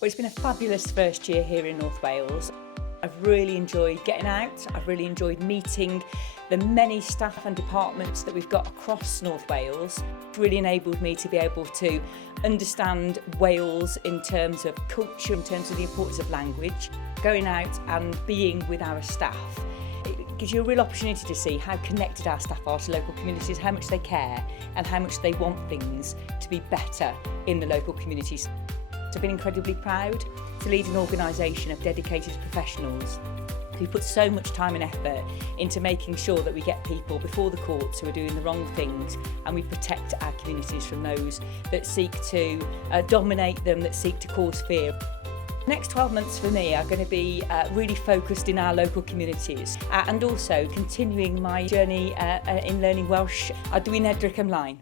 Well, it's been a fabulous first year here in North Wales. I've really enjoyed getting out. I've really enjoyed meeting the many staff and departments that we've got across North Wales. It's really enabled me to be able to understand Wales in terms of culture, in terms of the importance of language, going out and being with our staff. It gives you a real opportunity to see how connected our staff are to local communities, how much they care and how much they want things to be better in the local communities. So I've been incredibly proud to lead an organisation of dedicated professionals who put so much time and effort into making sure that we get people before the courts who are doing the wrong things, and we protect our communities from those that seek to dominate them, that seek to cause fear. The next 12 months for me are going to be really focused in our local communities and also continuing my journey in learning Welsh a dwi'n edrych ymlaen.